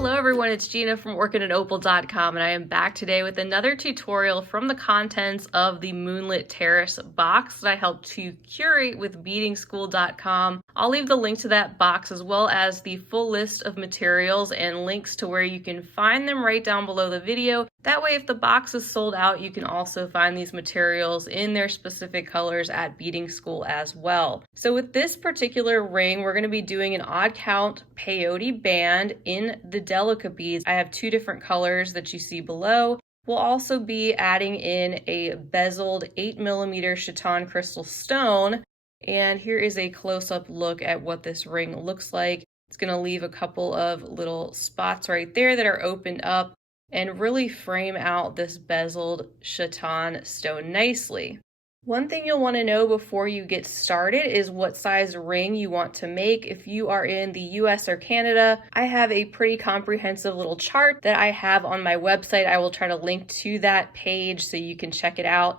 Hello everyone, it's Gina from orchidandopal.com, and I am back today with another tutorial from the contents of the Moonlit Terrace box that I helped to curate with BeadingSchool.com. I'll leave the link to that box as well as the full list of materials and links to where you can find them right down below the video. That way, if the box is sold out, you can also find these materials in their specific colors at Beading School as well. So with this particular ring, we're going to be doing an odd count peyote band in the Delica beads. I have two different colors that you see below. We'll also be adding in a bezeled 8mm Chaton crystal stone. And here is a close-up look at what this ring looks like. It's going to leave a couple of little spots right there that are opened up and really frame out this bezeled Chaton stone nicely. One thing you'll want to know before you get started is what size ring you want to make. If you are in the US or Canada, I have a pretty comprehensive little chart that I have on my website. I will try to link to that page so you can check it out.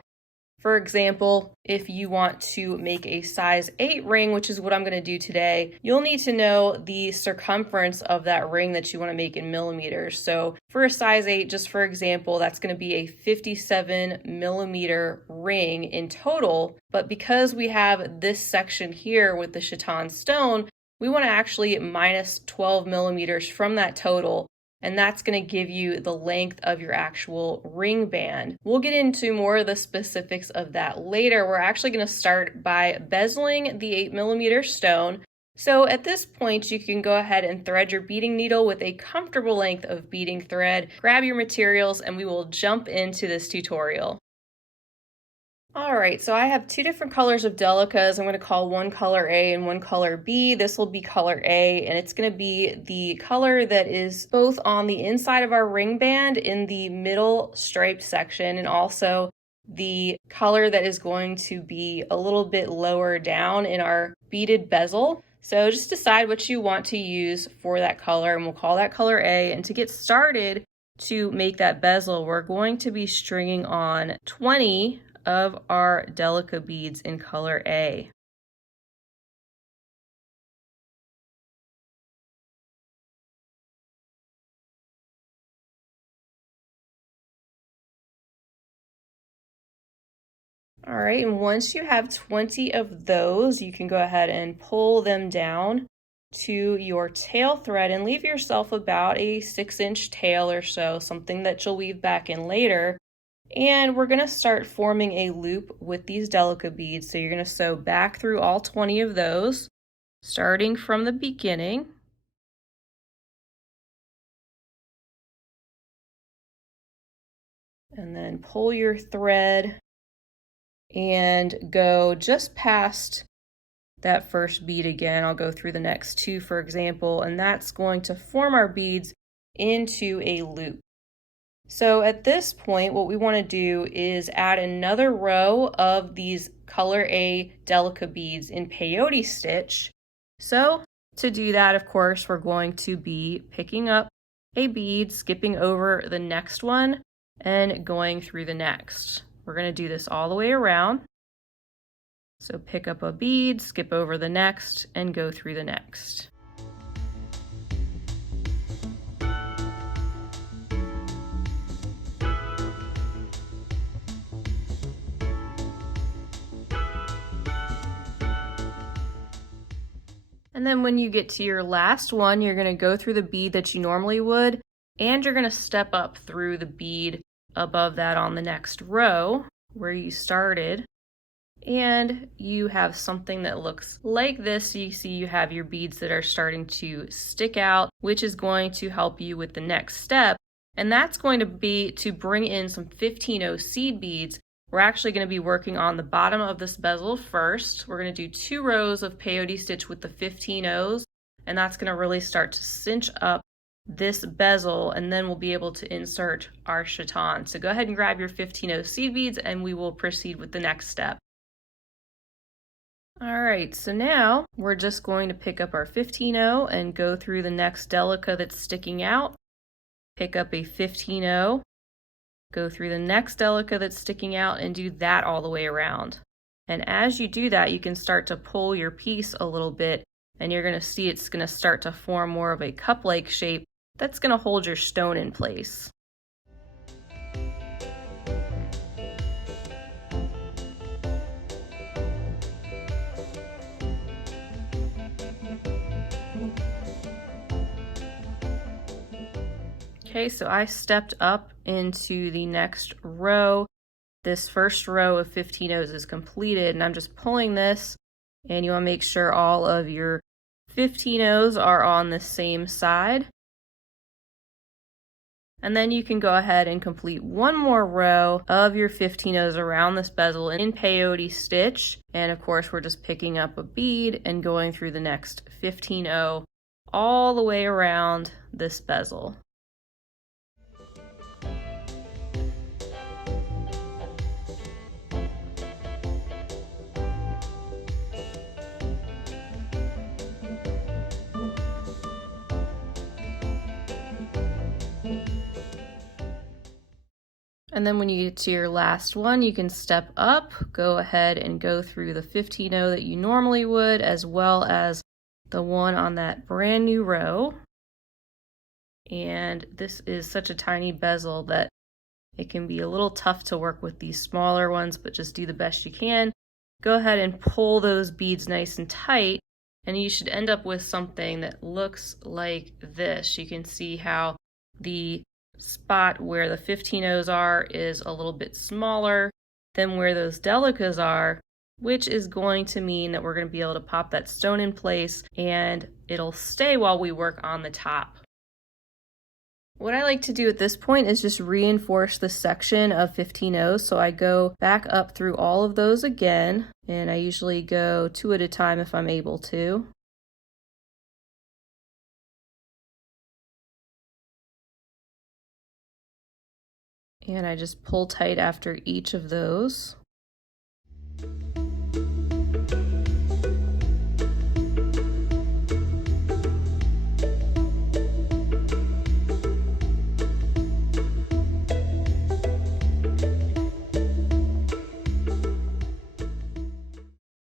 For example, if you want to make a size 8 ring, which is what I'm going to do today, you'll need to know the circumference of that ring that you want to make in millimeters. So for a size 8, just for example, that's going to be a 57mm ring in total. But because we have this section here with the Chaton stone, we want to actually minus 12mm from that total. And that's going to give you the length of your actual ring band. We'll get into more of the specifics of that later. We're actually going to start by bezeling the 8mm stone. So at this point, you can go ahead and thread your beading needle with a comfortable length of beading thread. Grab your materials and we will jump into this tutorial. Alright, so I have two different colors of Delicas. I'm going to call one color A and one color B. This will be color A, and it's going to be the color that is both on the inside of our ring band in the middle striped section, and also the color that is going to be a little bit lower down in our beaded bezel. So just decide what you want to use for that color, and we'll call that color A. And to get started to make that bezel, we're going to be stringing on 20 of our Delica beads in color A. All right, and once you have 20 of those, you can go ahead and pull them down to your tail thread and leave yourself about a 6-inch tail or so, something that you'll weave back in later. And we're going to start forming a loop with these Delica beads. So you're going to sew back through all 20 of those, starting from the beginning. And then pull your thread and go just past that first bead again. I'll go through the next two, for example, and that's going to form our beads into a loop. So at this point, what we want to do is add another row of these color A Delica beads in peyote stitch. So to do that, of course, we're going to be picking up a bead, skipping over the next one, and going through the next. We're going to do this all the way around. So pick up a bead, skip over the next, and go through the next. And then when you get to your last one, you're going to go through the bead that you normally would, and you're going to step up through the bead above that on the next row where you started. And you have something that looks like this. You see you have your beads that are starting to stick out, which is going to help you with the next step. And that's going to be to bring in some 15-0 seed beads. We're actually going to be working on the bottom of this bezel first. We're going to do 2 rows of peyote stitch with the 15-0s, and that's going to really start to cinch up this bezel, and then we'll be able to insert our Chaton. So go ahead and grab your 15-0 seed beads and we will proceed with the next step. All right, so now we're just going to pick up our 15-0 and go through the next Delica that's sticking out. Pick up a 15-0. Go through the next Delica that's sticking out and do that all the way around. And as you do that, you can start to pull your piece a little bit, and you're going to see it's going to start to form more of a cup-like shape that's going to hold your stone in place. Okay, so I stepped up into the next row. This first row of 15 O's is completed, and I'm just pulling this, and you want to make sure all of your 15 O's are on the same side. And then you can go ahead and complete one more row of your 15 O's around this bezel in peyote stitch. And of course, we're just picking up a bead and going through the next 15 O all the way around this bezel. And then when you get to your last one, you can step up, go ahead and go through the 15 O that you normally would, as well as the one on that brand new row. And this is such a tiny bezel that it can be a little tough to work with these smaller ones, but just do the best you can. Go ahead and pull those beads nice and tight, and you should end up with something that looks like this. You can see how the spot where the 15 O's are is a little bit smaller than where those Delicas are, which is going to mean that we're going to be able to pop that stone in place and it'll stay while we work on the top. What I like to do at this point is just reinforce the section of 15 O's. So I go back up through all of those again, and I usually go 2 at a time if I'm able to. And I just pull tight after each of those.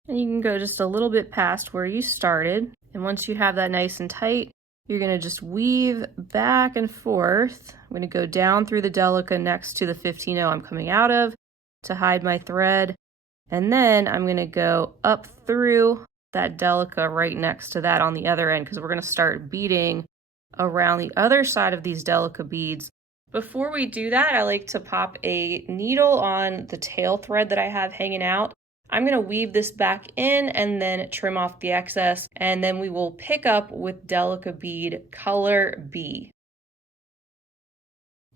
And you can go just a little bit past where you started. And once you have that nice and tight, you're going to just weave back and forth. I'm going to go down through the Delica next to the 15 O I'm coming out of to hide my thread. And then I'm going to go up through that Delica right next to that on the other end, because we're going to start beading around the other side of these Delica beads. Before we do that, I like to pop a needle on the tail thread that I have hanging out. I'm going to weave this back in and then trim off the excess, and then we will pick up with Delica bead color B.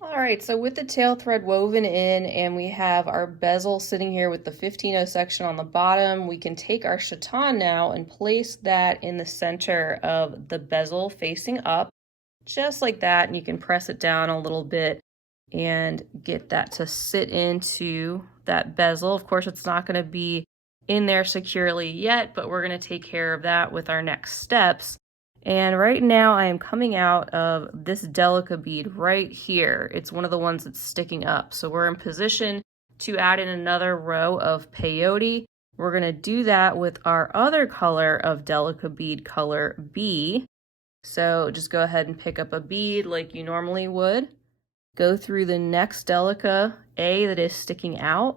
All right, so with the tail thread woven in and we have our bezel sitting here with the 15 O section on the bottom, we can take our Chaton now and place that in the center of the bezel facing up, just like that, and you can press it down a little bit and get that to sit into that bezel. Of course, it's not going to be in there securely yet, but we're going to take care of that with our next steps. And right now I am coming out of this Delica bead right here. It's one of the ones that's sticking up. So we're in position to add in another row of peyote. We're going to do that with our other color of Delica bead color B. So just go ahead and pick up a bead like you normally would. Go through the next Delica A that is sticking out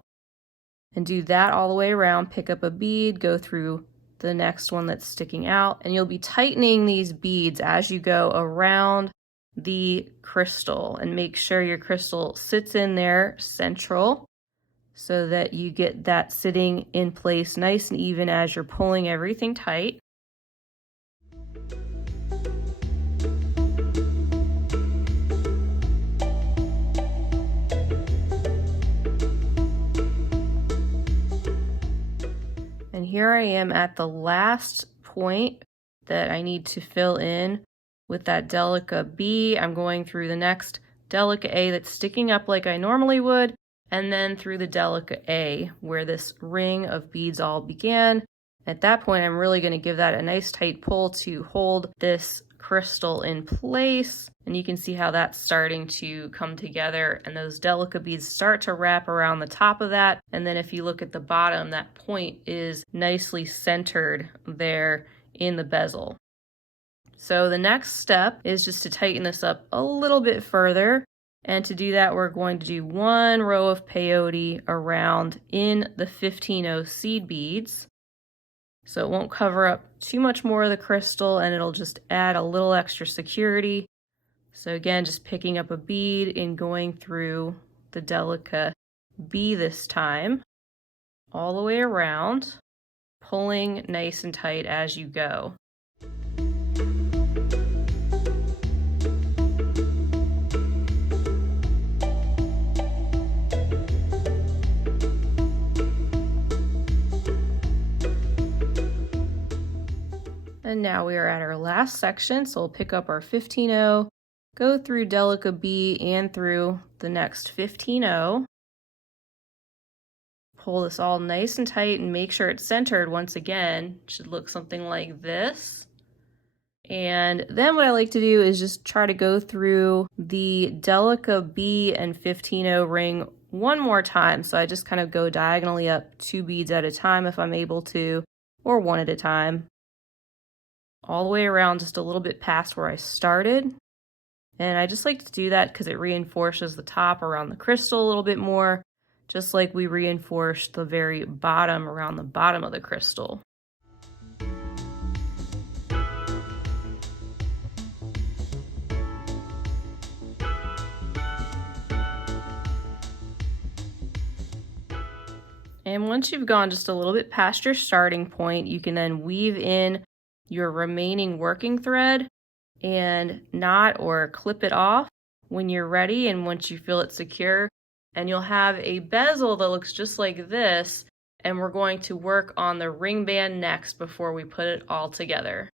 and do that all the way around. Pick up a bead, go through the next one that's sticking out, and you'll be tightening these beads as you go around the crystal, and make sure your crystal sits in there central so that you get that sitting in place nice and even as you're pulling everything tight. And here I am at the last point that I need to fill in with that Delica B. I'm going through the next Delica A that's sticking up like I normally would, and then through the Delica A where this ring of beads all began. At that point, I'm really going to give that a nice tight pull to hold this crystal in place, and you can see how that's starting to come together, and those Delica beads start to wrap around the top of that. And then if you look at the bottom, that point is nicely centered there in the bezel. So the next step is just to tighten this up a little bit further. And to do that, we're going to do 1 row of peyote around in the 15-0 seed beads. So it won't cover up too much more of the crystal, and it'll just add a little extra security. So again, just picking up a bead and going through the Delica B this time, all the way around, pulling nice and tight as you go. And now we are at our last section, so we'll pick up our 15-0, go through Delica B and through the next 15-0. Pull this all nice and tight and make sure it's centered once again. It should look something like this. And then what I like to do is just try to go through the Delica B and 15-0 ring one more time. So I just kind of go diagonally up 2 beads at a time if I'm able to, or 1 at a time. All the way around, just a little bit past where I started. And I just like to do that because it reinforces the top around the crystal a little bit more, just like we reinforced the very bottom around the bottom of the crystal. And once you've gone just a little bit past your starting point, you can then weave in your remaining working thread and knot or clip it off when you're ready and once you feel it secure. And you'll have a bezel that looks just like this, and we're going to work on the ring band next before we put it all together.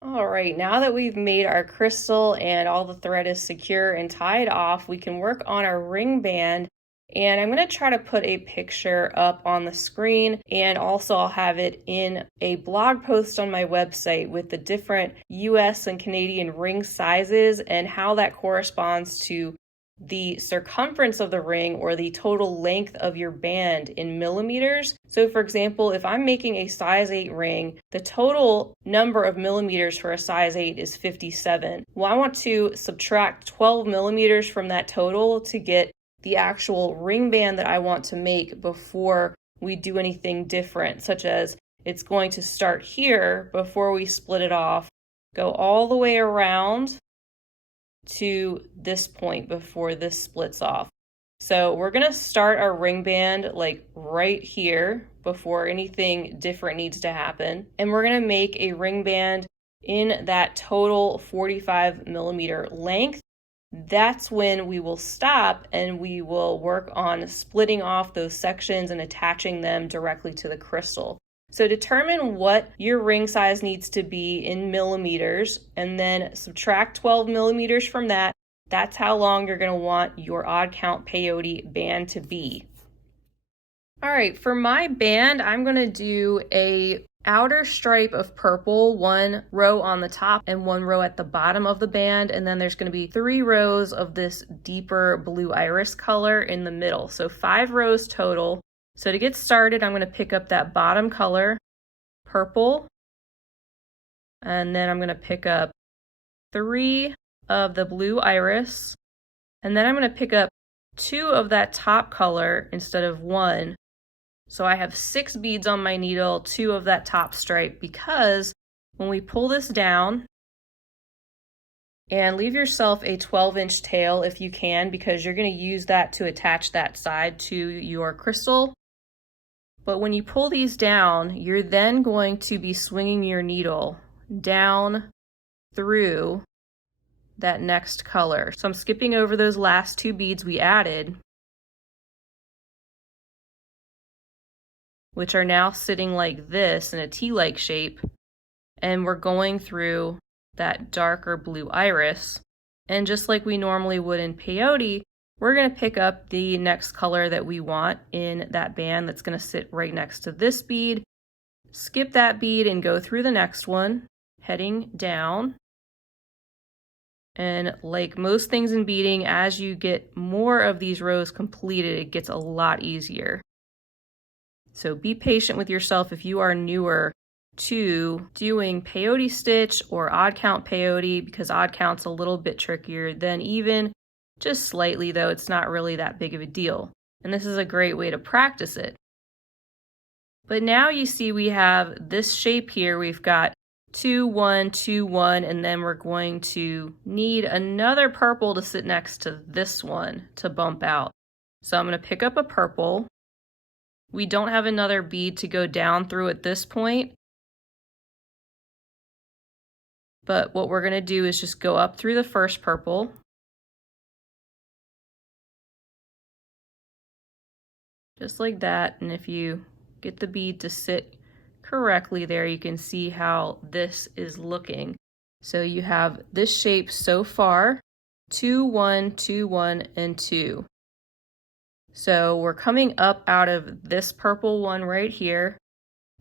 All right, now that we've made our crystal and all the thread is secure and tied off, we can work on our ring band. And I'm going to try to put a picture up on the screen, and also I'll have it in a blog post on my website with the different US and Canadian ring sizes and how that corresponds to the circumference of the ring or the total length of your band in millimeters. So for example, if I'm making a size 8 ring, the total number of millimeters for a size 8 is 57. Well, I want to subtract 12 millimeters from that total to get the actual ring band that I want to make before we do anything different, such as it's going to start here before we split it off, go all the way around to this point before this splits off. So we're going to start our ring band like right here before anything different needs to happen. And we're going to make a ring band in that total 45 millimeter length. That's when we will stop and we will work on splitting off those sections and attaching them directly to the crystal. So determine what your ring size needs to be in millimeters and then subtract 12 millimeters from that. That's how long you're going to want your odd count peyote band to be. All right, for my band, I'm going to do a outer stripe of purple, 1 row on the top and 1 row at the bottom of the band, and then there's going to be 3 rows of this deeper blue iris color in the middle, so 5 rows total. So to get started, I'm going to pick up that bottom color, purple, and then I'm going to pick up 3 of the blue iris, and then I'm going to pick up 2 of that top color instead of 1. So I have 6 beads on my needle, 2 of that top stripe, because when we pull this down, and leave yourself a 12-inch tail if you can, because you're going to use that to attach that side to your crystal. But when you pull these down, you're then going to be swinging your needle down through that next color. So I'm skipping over those last 2 beads we added, which are now sitting like this in a T-like shape, and we're going through that darker blue iris. And just like we normally would in peyote, we're going to pick up the next color that we want in that band that's going to sit right next to this bead, skip that bead and go through the next one, heading down. And like most things in beading, as you get more of these rows completed, it gets a lot easier. So be patient with yourself if you are newer to doing peyote stitch or odd count peyote, because odd count's a little bit trickier than even, just slightly though. It's not really that big of a deal. And this is a great way to practice it. But now you see we have this shape here. We've got 2, 1, 2, 1, and then we're going to need another purple to sit next to this one to bump out. So I'm going to pick up a purple. We don't have another bead to go down through at this point, but what we're going to do is just go up through the first purple, just like that. And if you get the bead to sit correctly there, you can see how this is looking. So you have this shape so far, 2, 1, 2, 1, and 2. So we're coming up out of this purple one right here.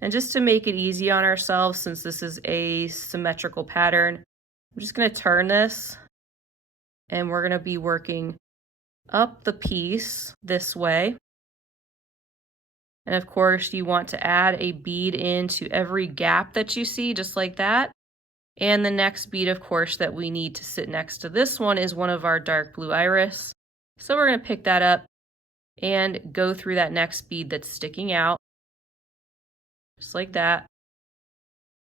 And just to make it easy on ourselves, since this is a symmetrical pattern, I'm just going to turn this, and we're going to be working up the piece this way. And of course, you want to add a bead into every gap that you see, just like that. And the next bead, of course, that we need to sit next to this one is one of our dark blue iris. So we're going to pick that up and go through that next bead that's sticking out, just like that.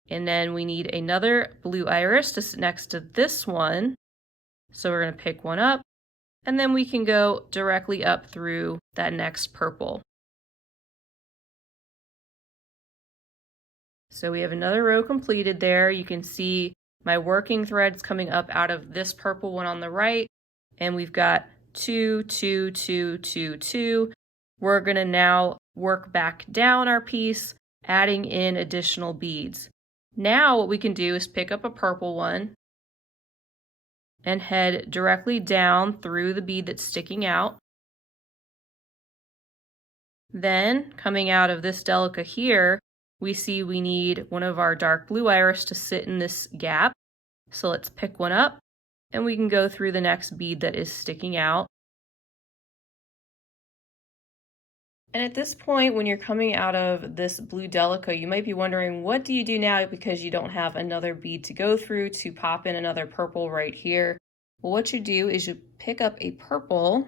And then we need another blue iris to sit next to this one. So we're going to pick one up, and then we can go directly up through that next purple. So we have another row completed there. You can see my working threads coming up out of this purple one on the right, and we've got 2, 2, 2, 2, 2. We're going to now work back down our piece, adding in additional beads. Now what we can do is pick up a purple one and head directly down through the bead that's sticking out. Then coming out of this Delica here, we see we need one of our dark blue iris to sit in this gap. So let's pick one up, and we can go through the next bead that is sticking out. And at this point, when you're coming out of this blue Delica, you might be wondering, what do you do now because you don't have another bead to go through to pop in another purple right here? Well, what you do is you pick up a purple,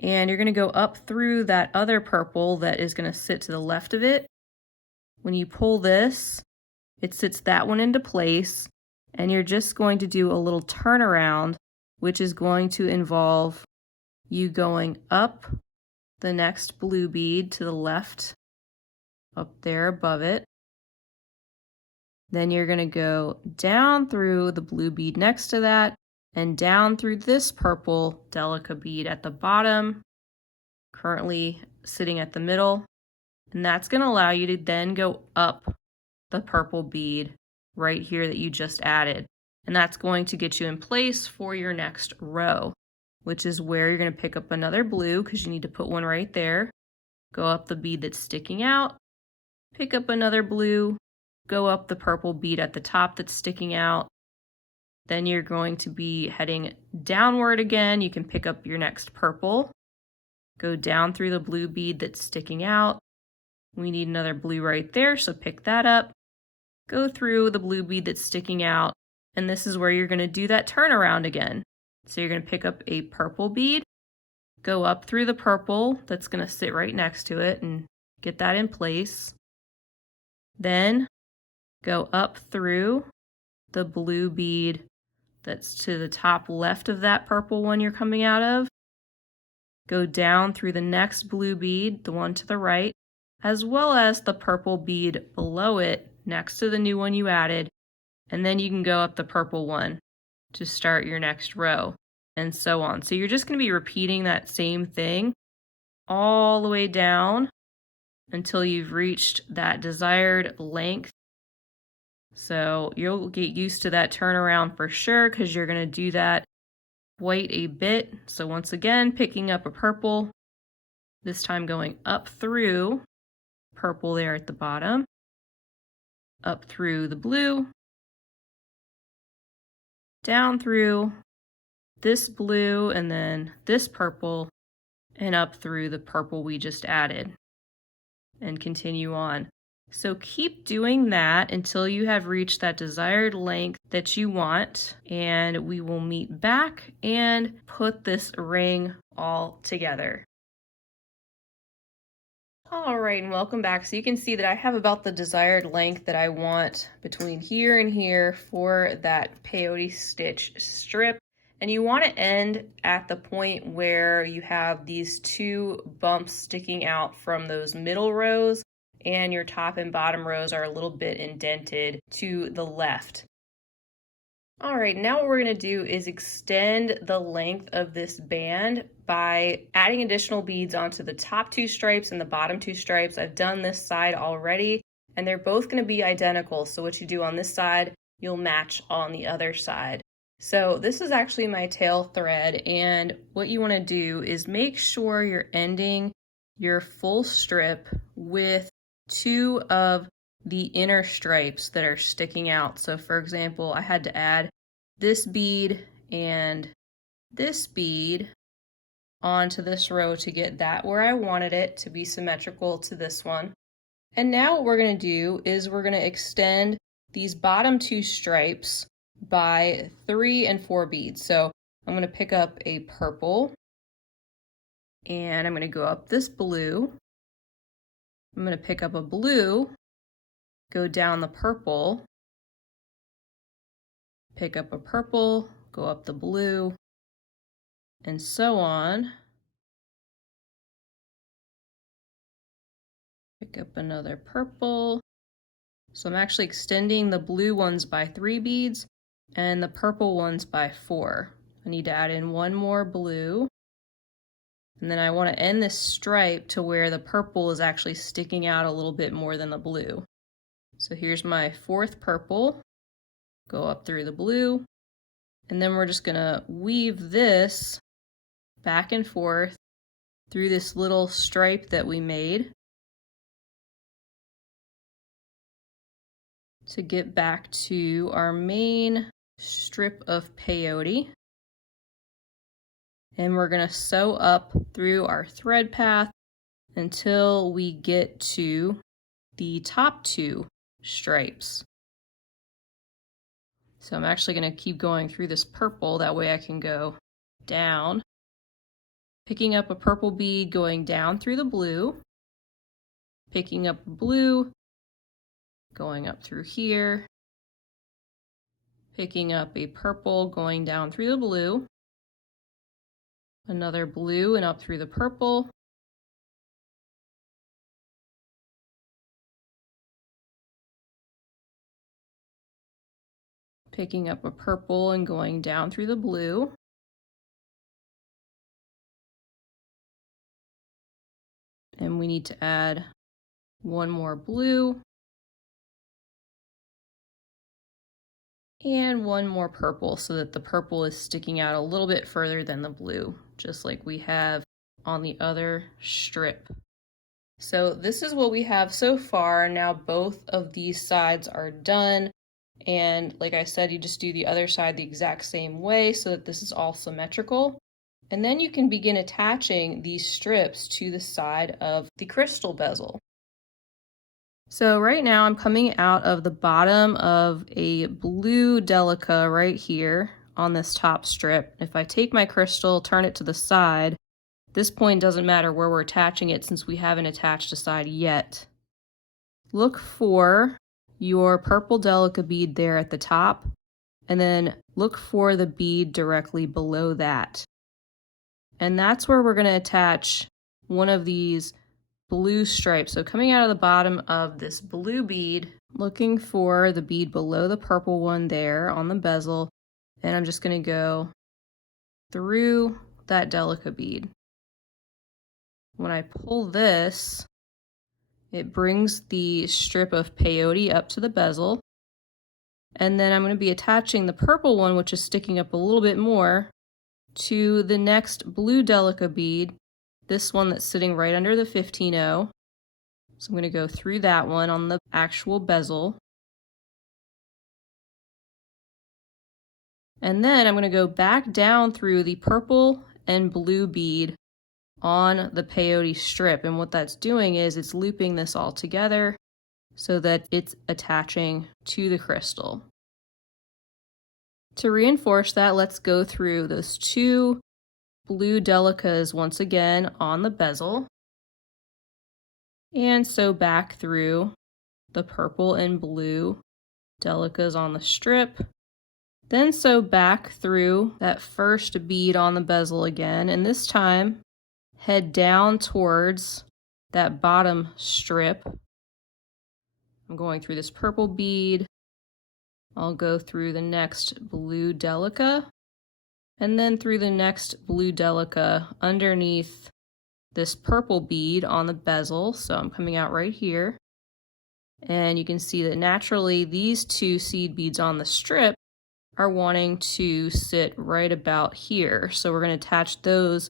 and you're going to go up through that other purple that is going to sit to the left of it. When you pull this, it sits that one into place, and you're just going to do a little turnaround, which is going to involve you going up the next blue bead to the left, up there above it. Then you're going to go down through the blue bead next to that, and down through this purple Delica bead at the bottom, currently sitting at the middle. And that's going to allow you to then go up the purple bead right here that you just added. And that's going to get you in place for your next row, which is where you're going to pick up another blue, because you need to put one right there. Go up the bead that's sticking out, pick up another blue, go up the purple bead at the top that's sticking out. Then you're going to be heading downward again. You can pick up your next purple, go down through the blue bead that's sticking out. We need another blue right there, so pick that up, go through the blue bead that's sticking out, and this is where you're going to do that turnaround again. So you're going to pick up a purple bead, go up through the purple that's going to sit right next to it and get that in place. Then go up through the blue bead that's to the top left of that purple one you're coming out of. Go down through the next blue bead, the one to the right, as well as the purple bead below it next to the new one you added, and then you can go up the purple one to start your next row, and so on. So you're just going to be repeating that same thing all the way down until you've reached that desired length. So you'll get used to that turnaround for sure, because you're going to do that quite a bit. So once again, picking up a purple, this time going up through purple there at the bottom, up through the blue, down through this blue, and then this purple, and up through the purple we just added, and continue on. So keep doing that until you have reached that desired length that you want, and we will meet back and put this ring all together. All right, and welcome back. So you can see that I have about the desired length that I want between here and here for that peyote stitch strip. And you want to end at the point where you have these two bumps sticking out from those middle rows, and your top and bottom rows are a little bit indented to the left. All right, now what we're going to do is extend the length of this band by adding additional beads onto the top two stripes and the bottom two stripes. I've done this side already, and they're both going to be identical. So what you do on this side, you'll match on the other side. So this is actually my tail thread, and what you want to do is make sure you're ending your full strip with two of the inner stripes that are sticking out. So for example, I had to add this bead and this bead onto this row to get that where I wanted it to be symmetrical to this one. And now what we're going to do is we're going to extend these bottom two stripes by 3 and 4 beads. So I'm going to pick up a purple, and I'm going to go up this blue. I'm going to pick up a blue, go down the purple, pick up a purple, go up the blue, and so on. Pick up another purple. So I'm actually extending the blue ones by 3 beads and the purple ones by 4. I need to add in one more blue. And then I want to end this stripe to where the purple is actually sticking out a little bit more than the blue. So here's my 4th purple. Go up through the blue. And then we're just going to weave this back and forth through this little stripe that we made to get back to our main strip of peyote. And we're going to sew up through our thread path until we get to the top 2 stripes. So I'm actually going to keep going through this purple, that way I can go down, picking up a purple bead, going down through the blue, picking up blue, going up through here, picking up a purple, going down through the blue, another blue and up through the purple, picking up a purple and going down through the blue, and we need to add one more blue and one more purple so that the purple is sticking out a little bit further than the blue, just like we have on the other strip. So this is what we have so far. Now both of these sides are done, and like I said, you just do the other side the exact same way so that this is all symmetrical. And then you can begin attaching these strips to the side of the crystal bezel. So right now I'm coming out of the bottom of a blue Delica right here on this top strip. If I take my crystal, turn it to the side, this point doesn't matter where we're attaching it since we haven't attached a side yet. Look for your purple Delica bead there at the top, and then look for the bead directly below that. And that's where we're going to attach one of these blue stripes. So coming out of the bottom of this blue bead, looking for the bead below the purple one there on the bezel, and I'm just going to go through that Delica bead. When I pull this, it brings the strip of peyote up to the bezel, and then I'm going to be attaching the purple one, which is sticking up a little bit more, to the next blue Delica bead, this one that's sitting right under the 15-0. So I'm going to go through that one on the actual bezel. And then I'm going to go back down through the purple and blue bead on the peyote strip. And what that's doing is it's looping this all together so that it's attaching to the crystal. To reinforce that, let's go through those 2 blue Delicas once again on the bezel, and sew back through the purple and blue Delicas on the strip. Then sew back through that first bead on the bezel again, and this time head down towards that bottom strip. I'm going through this purple bead. I'll go through the next blue Delica, and then through the next blue Delica underneath this purple bead on the bezel. So I'm coming out right here. And you can see that naturally these 2 seed beads on the strip are wanting to sit right about here. So we're going to attach those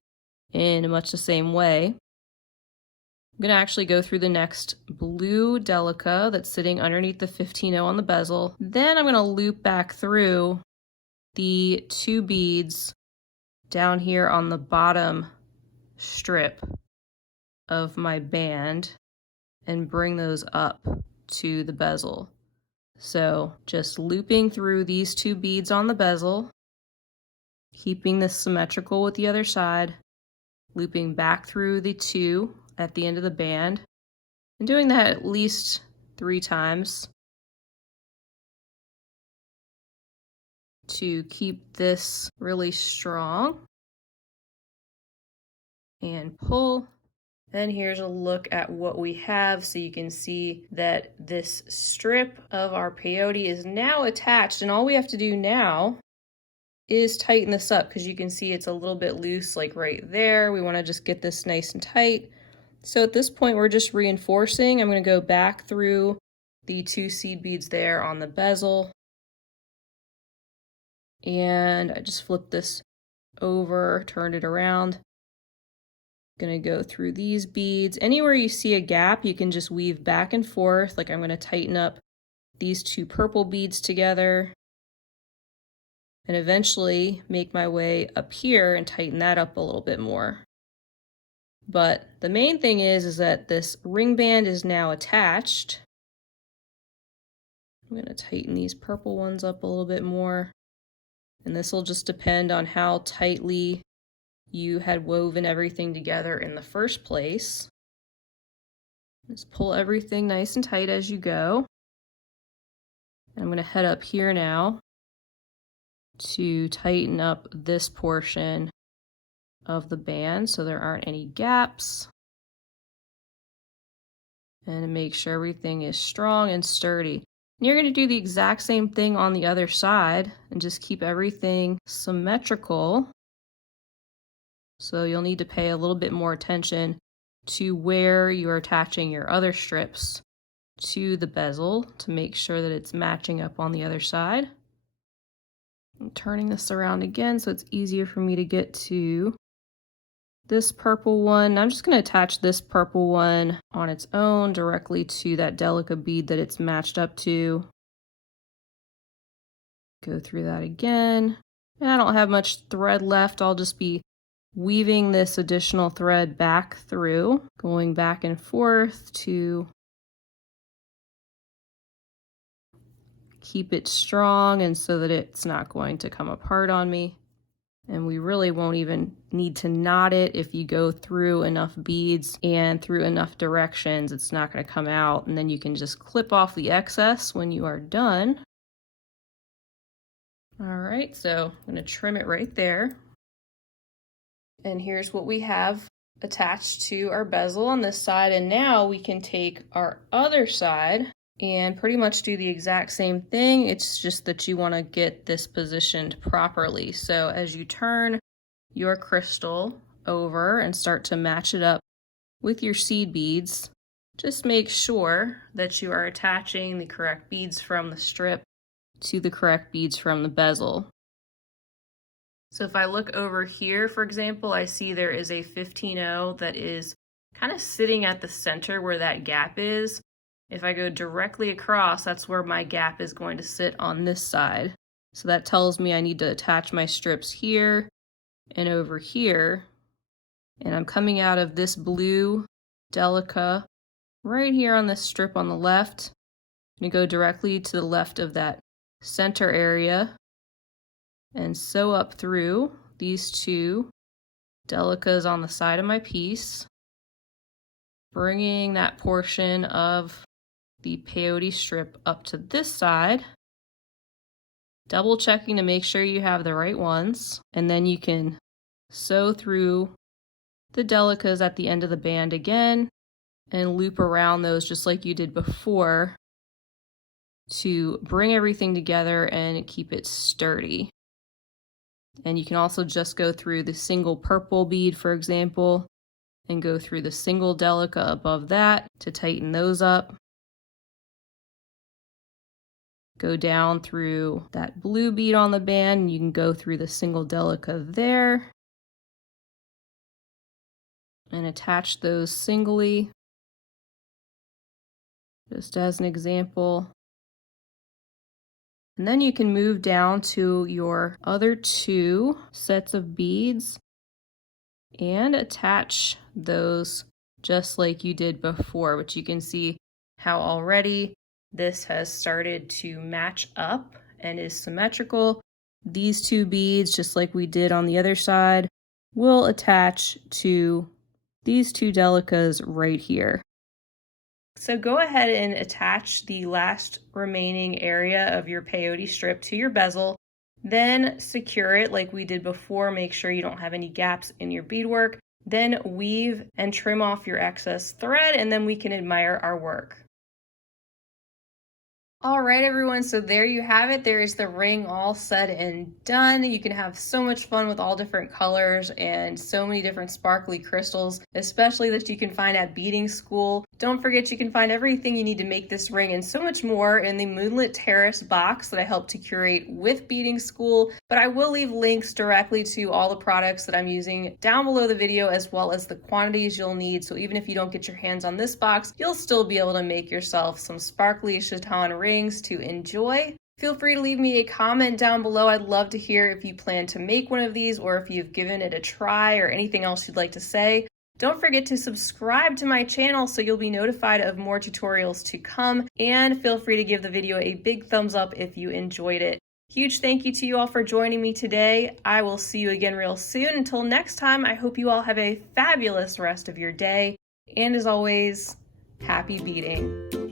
in much the same way. I'm going to actually go through the next blue Delica that's sitting underneath the 15-0 on the bezel. Then I'm going to loop back through the 2 beads down here on the bottom strip of my band and bring those up to the bezel. So just looping through these 2 beads on the bezel, keeping this symmetrical with the other side, looping back through the 2 at the end of the band, and doing that at least 3 times to keep this really strong. And pull. Then here's a look at what we have, so you can see that this strip of our peyote is now attached, and all we have to do now is tighten this up, because you can see it's a little bit loose, like right there. We want to just get this nice and tight. So at this point, we're just reinforcing. I'm going to go back through the 2 seed beads there on the bezel, and I just flipped this over, turned it around. Gonna go through these beads. Anywhere you see a gap, you can just weave back and forth. Like I'm gonna tighten up these 2 purple beads together and eventually make my way up here and tighten that up a little bit more. But the main thing is that this ring band is now attached. I'm gonna tighten these purple ones up a little bit more, and this will just depend on how tightly you had woven everything together in the first place. Just pull everything nice and tight as you go. And I'm going to head up here now to tighten up this portion of the band so there aren't any gaps. And make sure everything is strong and sturdy. And you're going to do the exact same thing on the other side and just keep everything symmetrical. So you'll need to pay a little bit more attention to where you're attaching your other strips to the bezel to make sure that it's matching up on the other side. I'm turning this around again so it's easier for me to get to this purple one. I'm just going to attach this purple one on its own directly to that Delica bead that it's matched up to. Go through that again. And I don't have much thread left. I'll just be weaving this additional thread back through, going back and forth to keep it strong and so that it's not going to come apart on me. And we really won't even need to knot it. If you go through enough beads and through enough directions, it's not going to come out, and then you can just clip off the excess when you are done. All right, so I'm going to trim it right there. And here's what we have attached to our bezel on this side. And now we can take our other side and pretty much do the exact same thing. It's just that you want to get this positioned properly. So as you turn your crystal over and start to match it up with your seed beads, just make sure that you are attaching the correct beads from the strip to the correct beads from the bezel. So if I look over here, for example, I see there is a 15-0 that is kind of sitting at the center where that gap is. If I go directly across, that's where my gap is going to sit on this side. So that tells me I need to attach my strips here and over here. And I'm coming out of this blue Delica right here on this strip on the left. I'm gonna go directly to the left of that center area and sew up through these two Delicas on the side of my piece, bringing that portion of the peyote strip up to this side, double checking to make sure you have the right ones, and then you can sew through the Delicas at the end of the band again and loop around those just like you did before to bring everything together and keep it sturdy. And you can also just go through the single purple bead, for example, and go through the single Delica above that to tighten those up. Go down through that blue bead on the band, and you can go through the single Delica there and attach those singly, just as an example. And then you can move down to your other two sets of beads and attach those just like you did before, which you can see how already this has started to match up and is symmetrical. These two beads, just like we did on the other side, will attach to these two Delicas right here. So go ahead and attach the last remaining area of your peyote strip to your bezel, then secure it like we did before. Make sure you don't have any gaps in your beadwork. Then weave and trim off your excess thread, and then we can admire our work. All right, everyone, so there you have it. There is the ring all said and done. You can have so much fun with all different colors and so many different sparkly crystals, especially that you can find at Beading School. Don't forget you can find everything you need to make this ring and so much more in the Moonlit Terrace box that I helped to curate with Beading School, but I will leave links directly to all the products that I'm using down below the video, as well as the quantities you'll need. So even if you don't get your hands on this box, you'll still be able to make yourself some sparkly Chaton rings to enjoy. Feel free to leave me a comment down below. I'd love to hear if you plan to make one of these or if you've given it a try or anything else you'd like to say. Don't forget to subscribe to my channel so you'll be notified of more tutorials to come, and feel free to give the video a big thumbs up if you enjoyed it. Huge thank you to you all for joining me today. I will see you again real soon. Until next time, I hope you all have a fabulous rest of your day, and as always, happy beading.